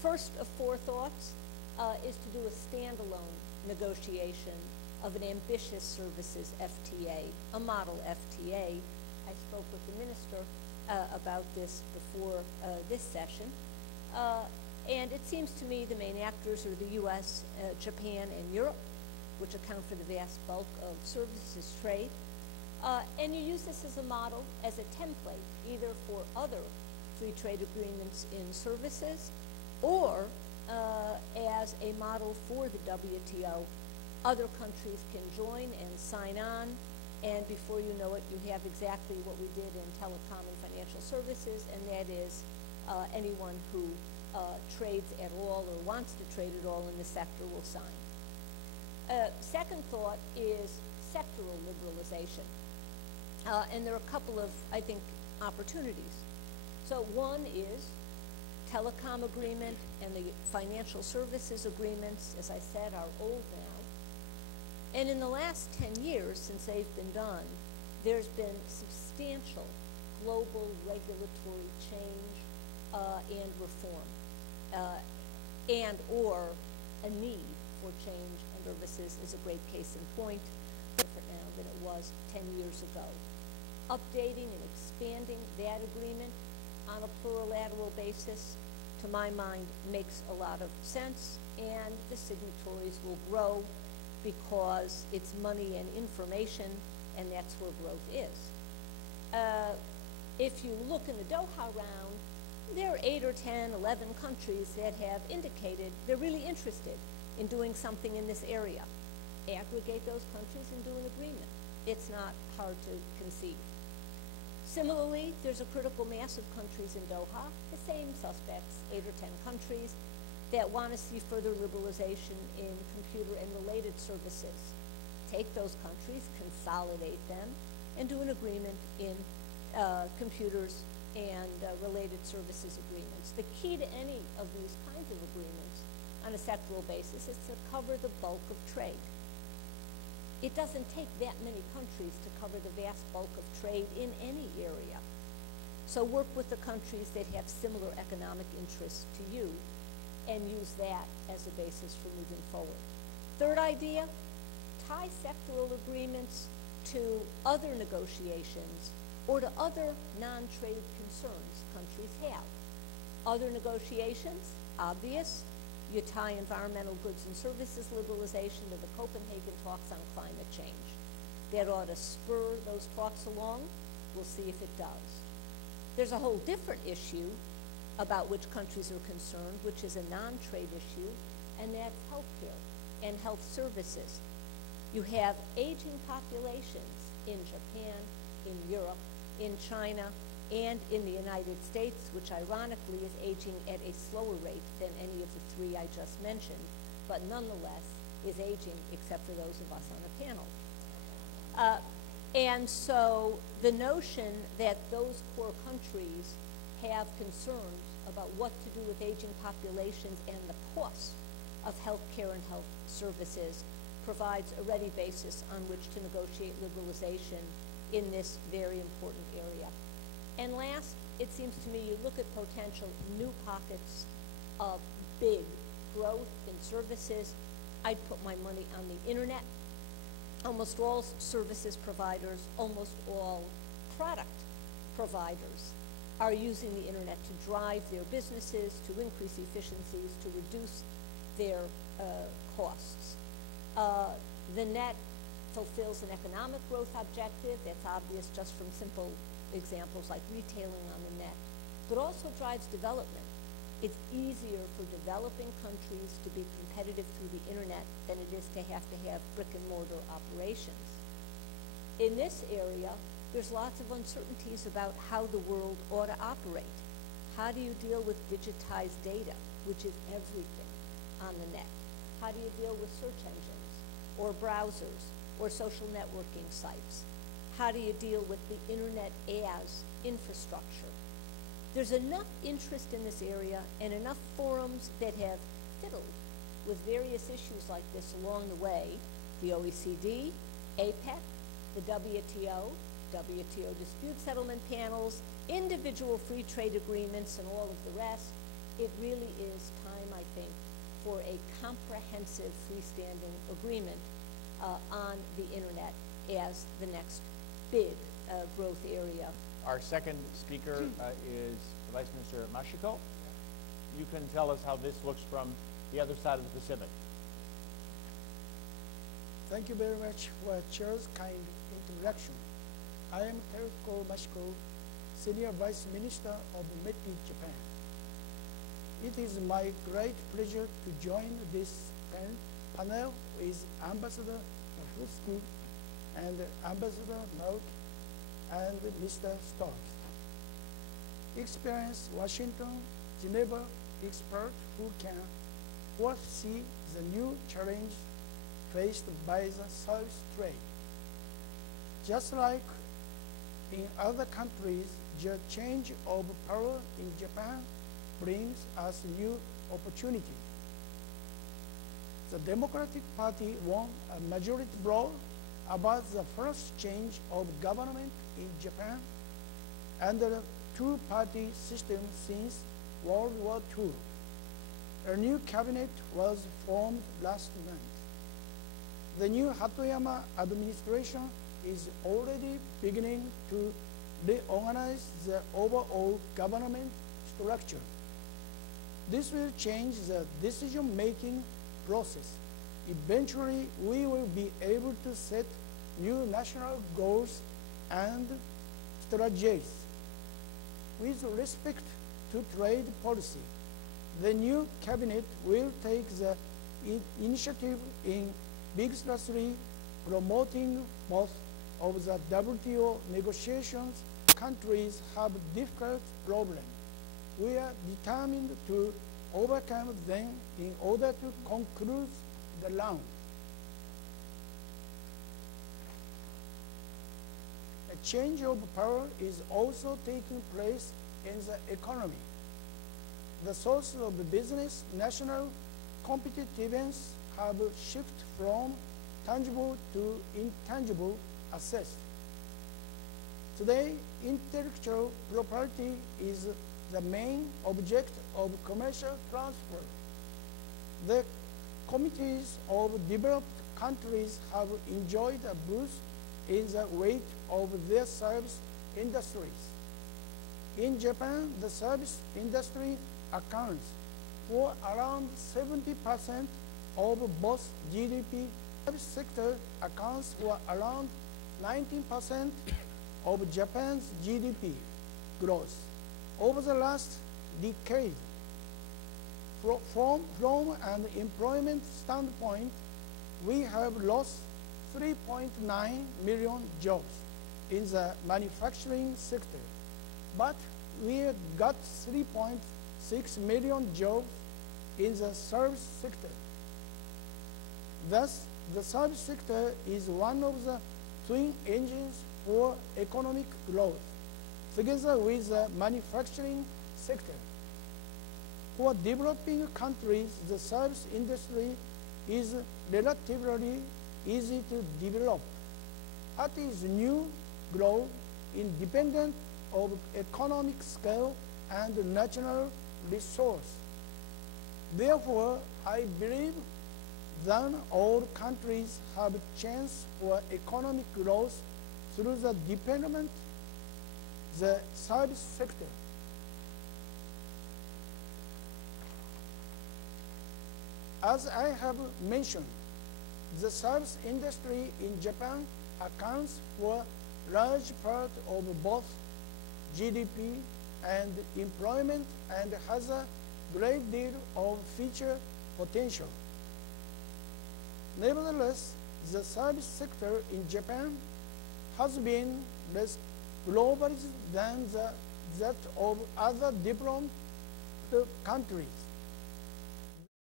First of four thoughts is to do a standalone negotiation of an ambitious services FTA, a model FTA. I spoke with the minister about this before this session. And it seems to me the main actors are the US, Japan, and Europe, which account for the vast bulk of services trade. And you use this as a model, as a template, either for other free trade agreements in services or as a model for the WTO. Other countries can join and sign on, and before you know it, you have exactly what we did in telecom and financial services, and that is anyone who trades at all or wants to trade at all in the sector will sign. Second thought is sectoral liberalization. And there are a couple of, I think, opportunities. So one is telecom agreement and the financial services agreements, as I said, are old now. And in the last 10 years since they've been done, there's been substantial global regulatory change and reform, and or a need for change, and services is a great case in point, different now than it was 10 years ago. Updating and expanding that agreement on a plurilateral basis, to my mind, makes a lot of sense, and the signatories will grow because it's money and information, and that's where growth is. If you look in the Doha round, there are 8 or 10, 11 countries that have indicated they're really interested in doing something in this area. Aggregate those countries and do an agreement. It's not hard to conceive. Similarly, there's a critical mass of countries in Doha, the same suspects, 8 or 10 countries, that want to see further liberalization in computer and related services. Take those countries, consolidate them, and do an agreement in computers and related services agreements. The key to any of these kinds of agreements on a sectoral basis is to cover the bulk of trade. It doesn't take that many countries to cover the vast bulk of trade in any area. So work with the countries that have similar economic interests to you and use that as a basis for moving forward. Third idea, tie sectoral agreements to other negotiations or to other non-trade concerns countries have. Other negotiations, obvious. You tie environmental goods and services liberalization to the Copenhagen talks on climate change. That ought to spur those talks along. We'll see if it does. There's a whole different issue about which countries are concerned, which is a non-trade issue, and that's healthcare and health services. You have aging populations in Japan, in Europe, in China, and in the United States, which ironically is aging at a slower rate than any of the three I just mentioned, but nonetheless is aging, except for those of us on the panel. And so the notion that those core countries have concerns about what to do with aging populations and the cost of health care and health services provides a ready basis on which to negotiate liberalization in this very important area. And last, it seems to me you look at potential new pockets of big growth in services. I'd put my money on the internet. Almost all services providers, almost all product providers are using the internet to drive their businesses, to increase efficiencies, to reduce their costs. The net fulfills an economic growth objective. That's obvious just from simple examples like retailing on the net, but also drives development. It's easier for developing countries to be competitive through the internet than it is to have brick and mortar operations. In this area, there's lots of uncertainties about how the world ought to operate. How do you deal with digitized data, which is everything on the net? How do you deal with search engines or browsers or social networking sites? How do you deal with the internet as infrastructure? There's enough interest in this area and enough forums that have fiddled with various issues like this along the way. The OECD, APEC, the WTO dispute settlement panels, individual free trade agreements, and all of the rest. it really is time, I think, for a comprehensive freestanding agreement on the internet as the next big growth area. Our second speaker is Vice Minister Mashiko. You can tell us how this looks from the other side of the Pacific. Thank you very much for Chair's kind introduction. I am Teruko Mashiko, Senior Vice Minister of METI, Japan. It is my great pleasure to join this panel with Ambassador Fusku and Ambassador Naoki and Mr. Stokes. Experienced Washington, Geneva experts who can foresee the new challenge faced by the service trade. Just like in other countries, the change of power in Japan brings us new opportunity. The Democratic Party won a majority blow about the first change of government in Japan under the two-party system since World War II. A new cabinet was formed last month. The new Hatoyama administration is already beginning to reorganize the overall government structure. This will change the decision-making process. Eventually, we will be able to set new national goals and strategies. With respect to trade policy, the new cabinet will take the initiative in Big Three, promoting both of the WTO negotiations. Countries have difficult problems. We are determined to overcome them in order to conclude the round. A change of power is also taking place in the economy. The source of the business, national competitiveness have shifted from tangible to intangible assets. Today, intellectual property is the main object of commercial transfer. The communities of developed countries have enjoyed a boost in the weight of their service industries. In Japan, the service industry accounts for around 70% of both GDP. The service sector accounts for around 19% of Japan's GDP growth. Over the last decade, from an employment standpoint, we have lost 3.9 million jobs in the manufacturing sector, but we got 3.6 million jobs in the service sector. Thus, the service sector is one of the twin engines for economic growth, together with the manufacturing sector. For developing countries, the service industry is relatively easy to develop. What is new growth independent of economic scale and natural resource. Therefore, I believe that all countries have a chance for economic growth through the development of the service sector. As I have mentioned, the service industry in Japan accounts for a large part of both GDP and employment and has a great deal of future potential. Nevertheless, the service sector in Japan has been less globalized than that of other developed countries.